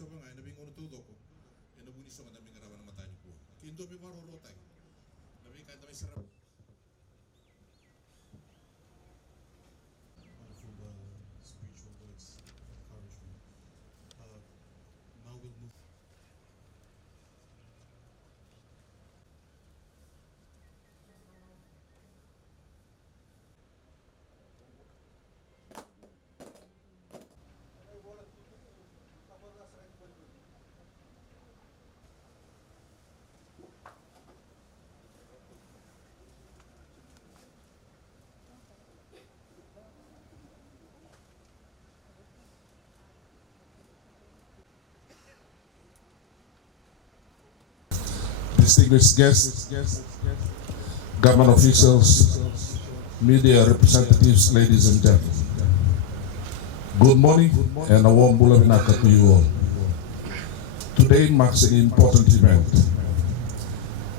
coba ngai nabi ngono tu doko. Ena buni so nabi ngarawan matanya ku. Kindo bi baro rotai. Nabi kan nabi serap. Wonderful spiritual words of encouragement. Now we'll move. Distinguished guests, government officials, media representatives, ladies and gentlemen. Good morning and a warm bulanaka to you all. Today marks an important event.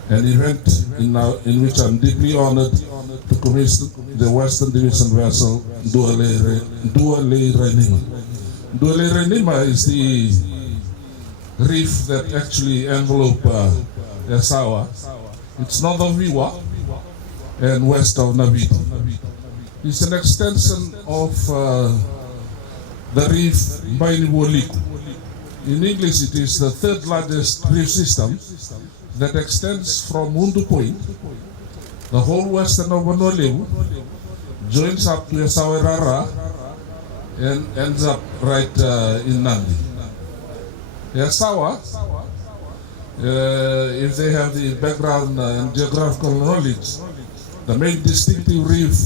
An event in which I'm deeply honored to commission the Western Division vessel Dua Lei Renima. Dua Lei Renima is the reef that actually enveloped Essawa. It's north of Viwa and west of Naviti. It's an extension of the reef Bainiwoliku. In English, it is the third largest reef system that extends from Mundu Point, the whole western of Vanuatu, joins up to Essawa and ends up right in Nandi. Essawa, if they have the background and geographical knowledge, the main distinctive reef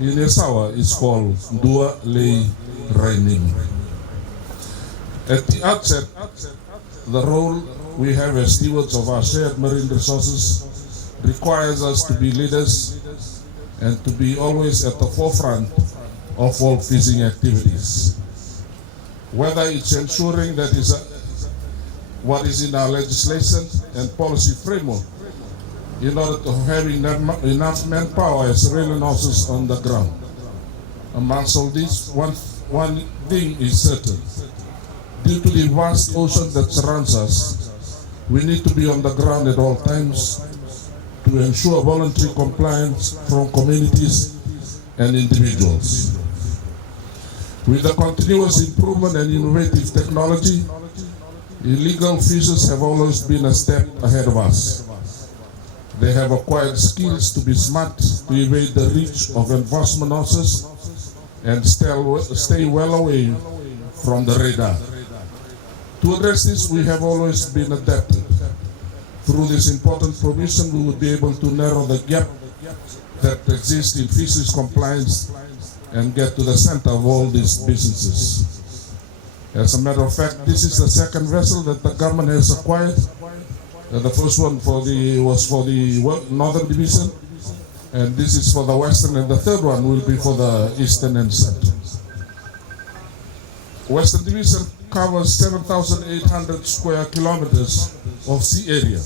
in Essawa is called Dua Lei Renima. At the outset, the role we have as stewards of our shared marine resources requires us to be leaders and to be always at the forefront of all fishing activities. Whether it's ensuring that is what is in our legislation and policy framework in order to have enough manpower as rail officers on the ground. Amongst all this, one thing is certain. Due to the vast ocean that surrounds us, we need to be on the ground at all times to ensure voluntary compliance from communities and individuals. With the continuous improvement and innovative technology, illegal fishers have always been a step ahead of us. They have acquired skills to be smart, to evade the reach of enforcement officers and stay well away from the radar. To address this, we have always been adapted. Through this important provision, we will be able to narrow the gap that exists in fisheries compliance and get to the center of all these businesses. As a matter of fact, this is the second vessel that the government has acquired. The first one was for the Northern Division, and this is for the Western, and the third one will be for the Eastern and Central. Western Division covers 7,800 square kilometers of sea area.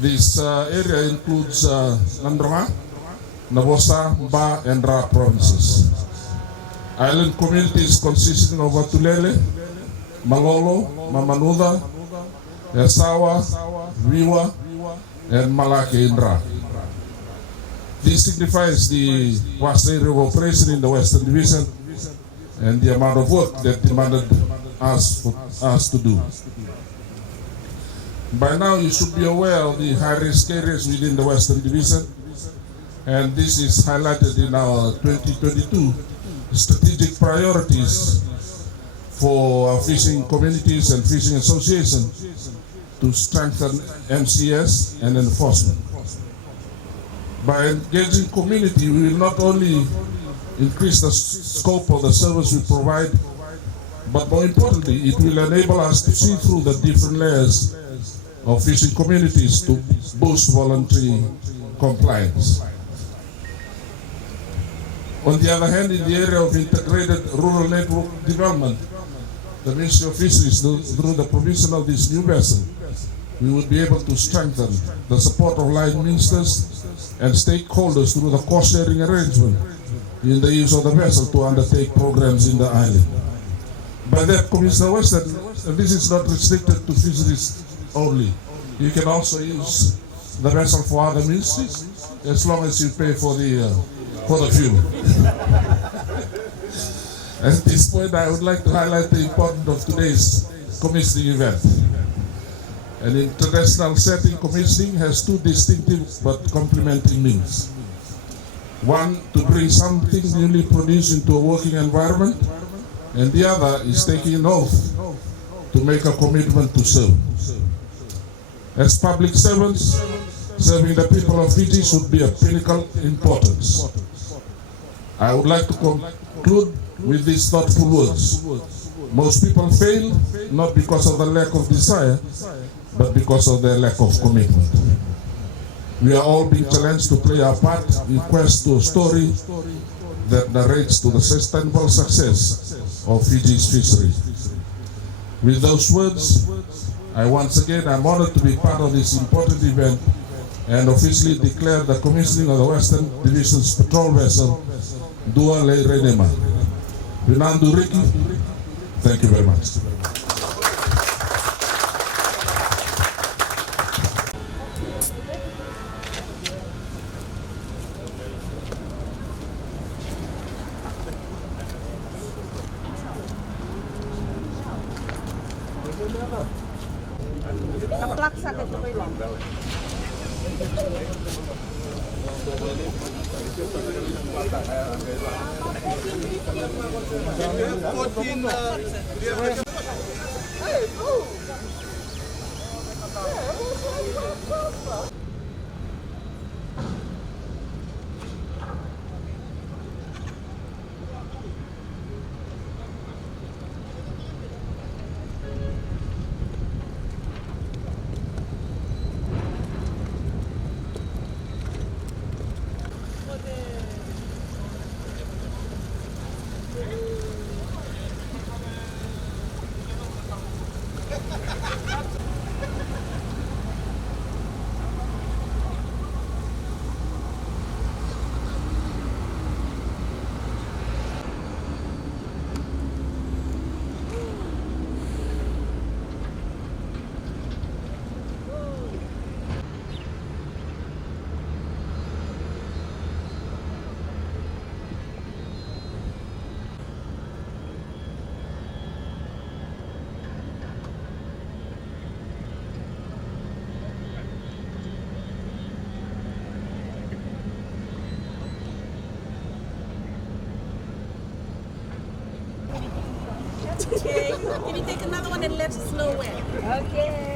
This area includes Nandronga, Navosa, Ba, and Ra provinces. Island communities consisting of Atulele, Malolo, Mamanuda, Essawa, Viwa, and Malake Indra. This signifies the vast area of operation in the Western Division and the amount of work that demanded us to do. By now, you should be aware of the high-risk areas within the Western Division, and this is highlighted in our 2022 strategic priorities for our fishing communities and fishing associations to strengthen MCS and enforcement. By engaging community, we will not only increase the scope of the service we provide, but more importantly, it will enable us to see through the different layers of fishing communities to boost voluntary compliance. On the other hand, in the area of integrated rural network development, the Ministry of Fisheries, through the provision of this new vessel, we will be able to strengthen the support of line ministers and stakeholders through the cost-sharing arrangement in the use of the vessel to undertake programs in the island. But that, Commissioner Western, this is not restricted to fisheries only. You can also use the vessel for other ministries, as long as you pay for the fuel. At this point, I would like to highlight the importance of today's commissioning event. An international setting commissioning has two distinctive but complementing means. One, to bring something newly produced into a working environment, and the other is taking an oath to make a commitment to serve. As public servants, serving the people of Fiji should be of pinnacle importance. I would like to conclude with these thoughtful words. Most people fail not because of the lack of desire, but because of their lack of commitment. We are all being challenged to play our part in quest to a story that narrates to the sustainable success of Fiji's fishery. With those words, I'm honored to be part of this important event and officially declare the commissioning of the Western Division's patrol vessel, Dua Lei Renema. Rinaldo Ricky, thank you very much. Kaplak sakit ko lang. Okay, can you take another one and let us know when? Okay.